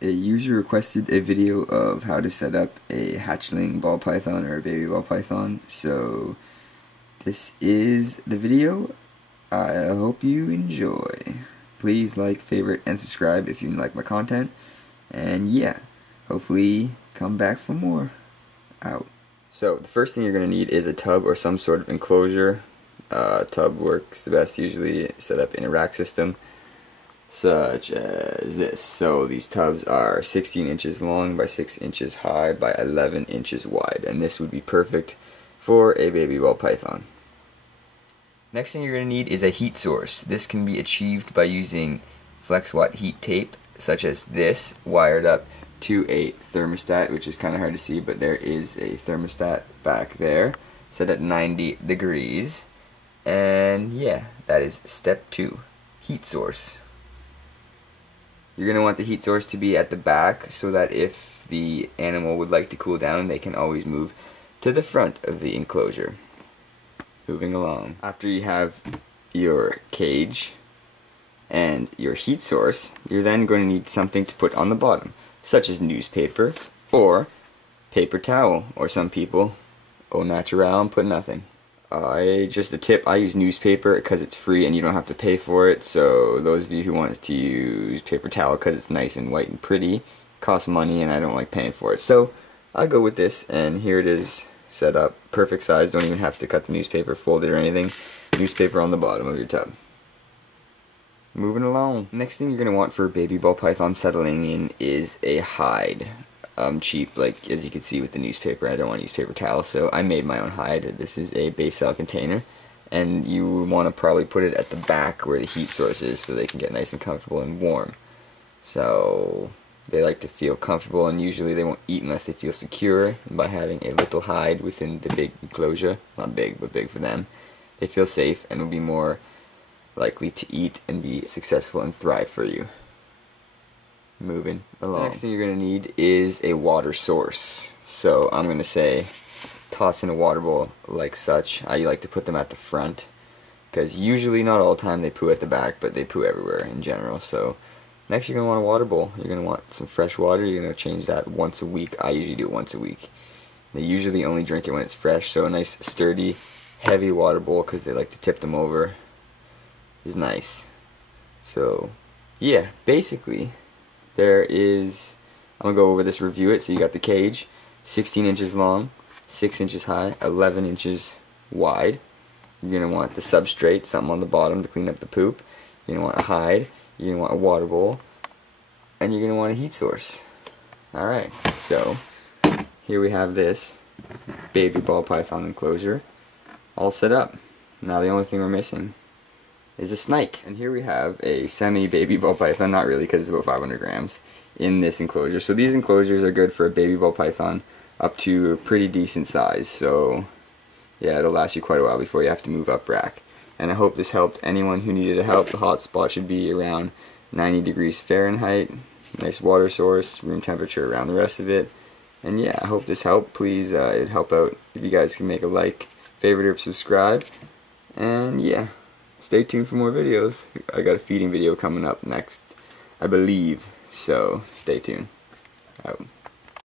A user requested a video of how to set up a hatchling ball python or a baby ball python, so this is the video. I hope you enjoy. Please like, favorite, and subscribe if you like my content. And yeah, hopefully come back for more. Out. So the first thing you're going to need is a tub or some sort of enclosure. Tub works the best usually set up in a rack system, such as this. So these tubs are 16 inches long by 6 inches high by 11 inches wide, and this would be perfect for a baby ball python. Next thing you're going to need is a heat source. This can be achieved by using flex watt heat tape, such as this, wired up to a thermostat, which is kind of hard to see, but there is a thermostat back there, set at 90 degrees. And yeah, that is step 2, heat source. You're going to want the heat source to be at the back so that if the animal would like to cool down, they can always move to the front of the enclosure. Moving along. After you have your cage and your heat source, you're then going to need something to put on the bottom, such as newspaper or paper towel, or some people au naturel and put nothing. Just a tip, I use newspaper because it's free and you don't have to pay for it, so those of you who want to use paper towel because it's nice and white and pretty, costs money and I don't like paying for it. So I go with this, and here it is set up, perfect size, don't even have to cut the newspaper, fold it or anything. Newspaper on the bottom of your tub. Moving along. Next thing you're going to want for baby ball python settling in is a hide. Cheap, like as you can see with the newspaper. I don't want to use paper towel, so I made my own hide. This is a base cell container, and you want to probably put it at the back where the heat source is so they can get nice and comfortable and warm. So they like to feel comfortable, and usually they won't eat unless they feel secure. And by having a little hide within the big enclosure, not big, but big for them, they feel safe and will be more likely to eat and be successful and thrive for you. Moving along. The next thing you're going to need is a water source. So I'm going to say toss in a water bowl like such. I like to put them at the front because usually, not all the time, they poo at the back, but they poo everywhere in general. So next you're going to want a water bowl. You're going to want some fresh water. You're going to change that once a week. I usually do it once a week. They usually only drink it when it's fresh, so a nice sturdy heavy water bowl, because they like to tip them over, is nice. So yeah, basically there is, I'm going to go over this, review it. So you got the cage, 16 inches long, 6 inches high, 11 inches wide. You're going to want the substrate, something on the bottom to clean up the poop. You're going to want a hide, you're going to want a water bowl, and you're going to want a heat source. Alright, so here we have this baby ball python enclosure all set up. Now the only thing we're missing is a snake. And here we have a semi-baby ball python, not really because it's about 500 grams, in this enclosure. So these enclosures are good for a baby ball python up to a pretty decent size. So yeah, it'll last you quite a while before you have to move up rack. And I hope this helped anyone who needed help. The hot spot should be around 90 degrees Fahrenheit. Nice water source, room temperature around the rest of it. And yeah, I hope this helped. Please, it'd help out if you guys can make a like, favorite, or subscribe. And yeah, stay tuned for more videos. I got a feeding video coming up next, I believe. So stay tuned. Out.